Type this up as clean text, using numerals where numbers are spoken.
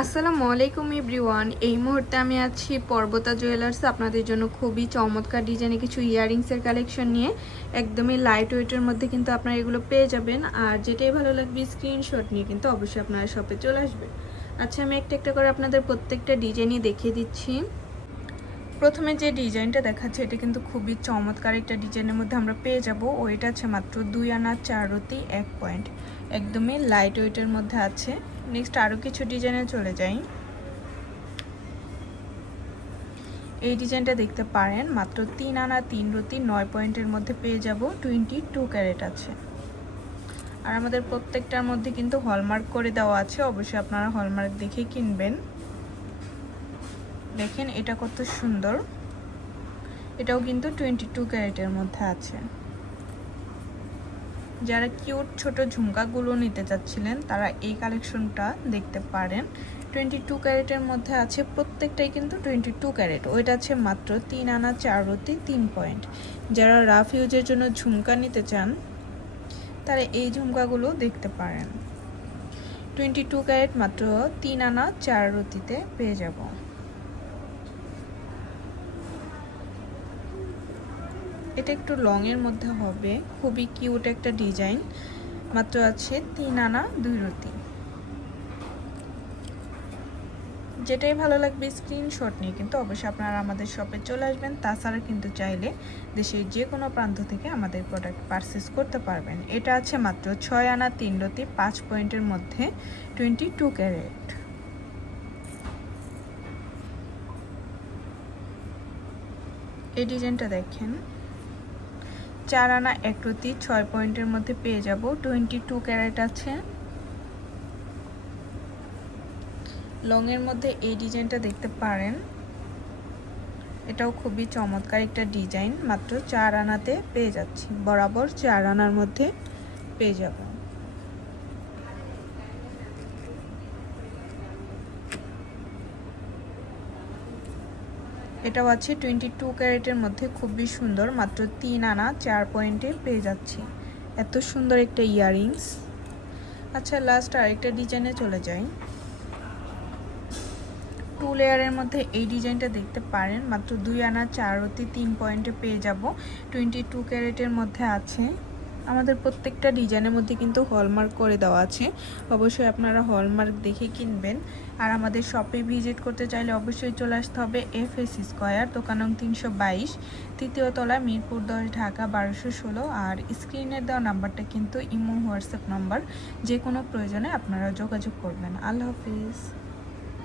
আসসালামু আলাইকুম এভরিওয়ান। এই মুহূর্তে আমি আছি পর্বতা জুয়েলার্স। আপনাদের জন্য খুবই চমৎকার ডিজাইনে কিছু ইয়াররিংসের কালেকশন নিয়ে একদমই লাইট ওয়েটের মধ্যে কিন্তু আপনারা এগুলো পেয়ে যাবেন। আর যেটাই ভালো লাগবে স্ক্রিনশট নিয়ে কিন্তু অবশ্যই আপনারা শপে চলে আসবেন। আচ্ছা, আমি একটা একটা করে আপনাদের প্রত্যেকটা ডিজাইনই দেখিয়ে দিচ্ছি। প্রথমে যে ডিজাইনটা দেখাচ্ছে এটা কিন্তু খুবই চমৎকার একটা ডিজাইনের মধ্যে আমরা পেয়ে যাব। ওইটা আছে মাত্র 2 আনা 4 রতি 1 পয়েন্ট, একদমই লাইট ওয়েটের মধ্যে আছে। নেক্সট আরও কিছু ডিজাইনে চলে যাই। এই ডিজাইনটা দেখতে পারেন, মাত্র 3 আনা 3 রতি 9 পয়েন্টের মধ্যে পেয়ে যাব। 22 ক্যারেট আছে। আর আমাদের প্রত্যেকটার মধ্যে কিন্তু হলমার্ক করে দেওয়া আছে, অবশ্যই আপনারা হলমার্ক দেখে কিনবেন। দেখেন এটা কত সুন্দর, এটাও কিন্তু 22 ক্যারেটের মধ্যে আছে। যারা কিউট ছোট ঝুমকাগুলো নিতে চাচ্ছিলেন তারা এই কালেকশনটা দেখতে পারেন। 22 ক্যারেটের মধ্যে আছে, প্রত্যেকটাই কিন্তু 22 ক্যারেট। ওইটা আছে মাত্র 3 আনা 4 রতি 3 পয়েন্ট। যারা রাফ ইউজের জন্য ঝুমকা নিতে চান তারা এই ঝুমকাগুলো দেখতে পারেন। 22 ক্যারেট মাত্র 3 আনা 4 রতিতে পেয়ে যাব। এটা একটু লং এর মধ্যে হবে, খুবই কিউট একটা ডিজাইন, মাত্র আছে 3 আনা 2 রতি। যেটাই ভালো লাগবে স্ক্রিনশট নিয়ে কিন্তু অবশ্যই আপনারা আমাদের শপে চলে আসবেন। তাছাড়া কিন্তু চাইলে দেশের যে কোনো প্রান্ত থেকে আমাদের প্রোডাক্ট পারচেস করতে পারবেন। এটা আছে মাত্র 6 আনা 3 রতি 5 পয়েন্টের মধ্যে 22 ক্যারেট। এই ডিজাইনটা দেখেন, 4 আনা 1 রতি 6 পয়েন্টের মধ্যে পেয়ে যাব। 22 ক্যারেট আছে। লং এর মধ্যে এই ডিজাইনটা দেখতে পারেন, এটাও খুবই চমৎকার একটা ডিজাইন, মাত্র 4 আনাতে পেয়ে যাচ্ছি। বরাবর 4 আনার মধ্যে পেয়ে যাব। এটাও আছে 22 ক্যারেটের মধ্যে, খুবই সুন্দর, মাত্র 3 আনা 4 পয়েন্টে পেয়ে যাচ্ছি। এত সুন্দর একটা ইয়াররিংস। আচ্ছা, লাস্ট আরেকটা ডিজাইনে চলে যাই। 2 লেয়ারের মধ্যে এই ডিজাইনটা দেখতে পারেন, মাত্র 2 আনা 4 রতি 3 পয়েন্টে পেয়ে যাব। 22 ক্যারেটের মধ্যে আছে। আমাদের প্রত্যেকটা ডিজাইনের মধ্যে কিন্তু হলমার্ক করে দেওয়া আছে, অবশ্যই আপনারা হলমার্ক দেখে কিনবেন। আর আমাদের শপে ভিজিট করতে চাইলে অবশ্যই চলে আসতে হবে FS স্কয়ার, দোকান নং 322, তৃতীয় তলা, মিরপুর 10, ঢাকা 1216। আর স্ক্রিনের দেওয়া নাম্বারটা কিন্তু ইমো হোয়াটসঅ্যাপ নাম্বার, যে কোনো প্রয়োজনে আপনারা যোগাযোগ করবেন। আল্লাহ হাফিজ।